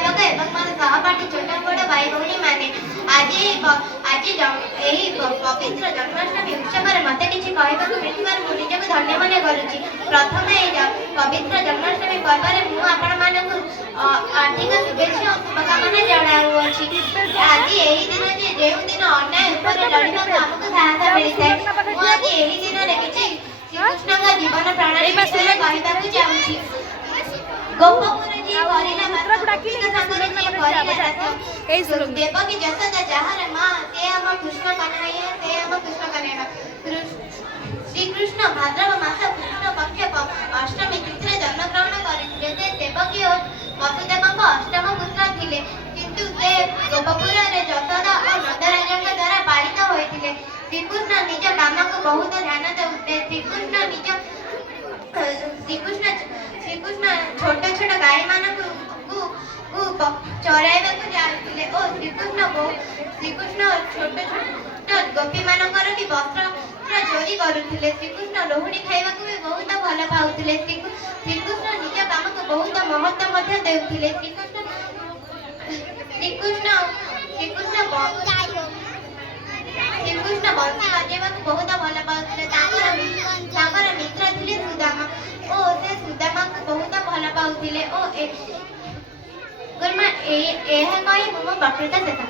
ଅଭିଭାବକ ଏବଂ ମୋର ସହପାଠୀ ଛୋଟ ବଡ଼ ଭାଇ ଭଉଣୀ ମାନେ ଆଜି ଏହି ପବିତ୍ର ଜନ୍ମାଷ୍ଟମୀ ଉତ୍ସବରେ ମୋତେ କିଛି କହିବାକୁ ମିଳିଥିବାରୁ ମୁଁ ନିଜକୁ ଧନ୍ୟ ମନେ କରୁଛି। ପ୍ରଥମେ ଏହି ପବିତ୍ର ଜନ୍ମାଷ୍ଟମୀ ପର୍ବରେ ମୁଁ ଆପଣମାନଙ୍କୁ ଆର୍ଥିକ ଶୁଭେଚ୍ଛା ଓ ଶୁଭକାମନା ଜଣାଉଅଛି। ଆଜି ଏହି ଦିନ ଯେଉଁ ଦିନ ଅନ୍ୟାୟ ଉପରେ ଲଢ଼ିବାକୁ ଆମକୁ ସାହସ ମିଳିଥାଏ। ମୁଁ ଆଜି ଏହି ଦିନରେ କିଛି ଶ୍ରୀକୃଷ୍ଣଙ୍କ ଜୀବନ ପ୍ରଣାଳୀ ବିଷୟରେ କହିବାକୁ ଚାହୁଁଛି। ଗୋପପୁର ଯିଏ କରିଲା ଦେବକୀ ଯଶୋଦା ଯାହାର ମା ସେ ଆମ କୃଷ୍ଣ କହ୍ନୈୟା ଶ୍ରୀକୃଷ୍ଣ ଭାଦ୍ରବ ମାସ କୃଷ୍ଣ ପକ୍ଷ ଅଷ୍ଟମୀ ତିଥିରେ ଜନ୍ମଗ୍ରହଣ କରିଥିଲେ। ସେ ଦେବକୀ ଓ ବସୁଦେବଙ୍କ ଅଷ୍ଟମ ପୁତ୍ର ଥିଲେ, କିନ୍ତୁ ସେ ଗୋପପୁରରେ ଯଶୋଦା ଓ ନନ୍ଦରାଜାଙ୍କ ଦ୍ୱାରା ପାଳିତ ହୋଇଥିଲେ। ଶ୍ରୀକୃଷ୍ଣ ନିଜ କାମକୁ ବହୁତ ଧ୍ୟାନ ଦେଉଥିଲେ। ଶ୍ରୀକୃଷ୍ଣ ଛୋଟ ଛୋଟ ଗାଈମାନଙ୍କୁ ଚରାଇବାକୁ ଯାଉଥିଲେ ଓ ଶ୍ରୀକୃଷ୍ଣ ଛୋଟ ଛୋଟ ଗୋପୀମାନଙ୍କର ବି ବସ୍ତ୍ର ଚୋରି କରୁଥିଲେ। ଶ୍ରୀକୃଷ୍ଣ ଲୋହୁଣୀ ଖାଇବାକୁ ବି ବହୁତ ଭଲ ପାଉଥିଲେ। ଶ୍ରୀକୃଷ୍ଣ ନିଜ କାମକୁ ବହୁତ ମହତ୍ତ୍ୱ ମଧ୍ୟ ଦେଉଥିଲେ। ଶ୍ରୀକୃଷ୍ଣ ବଂଶୀ ବାଜେଇବାକୁ ବହୁତ ଭଲ ପାଉଥିଲେ। ତାଙ୍କର ମିତ୍ର ଥିଲେ ସୁଦାମା ଓ ସେ ସୁଦାମାଙ୍କୁ ବହୁତ ଭଲ ପାଉଥିଲେ। ଓ ଏହା କହି ମୁଁ ମୋ ବକ୍ତୃତା ଶେଷ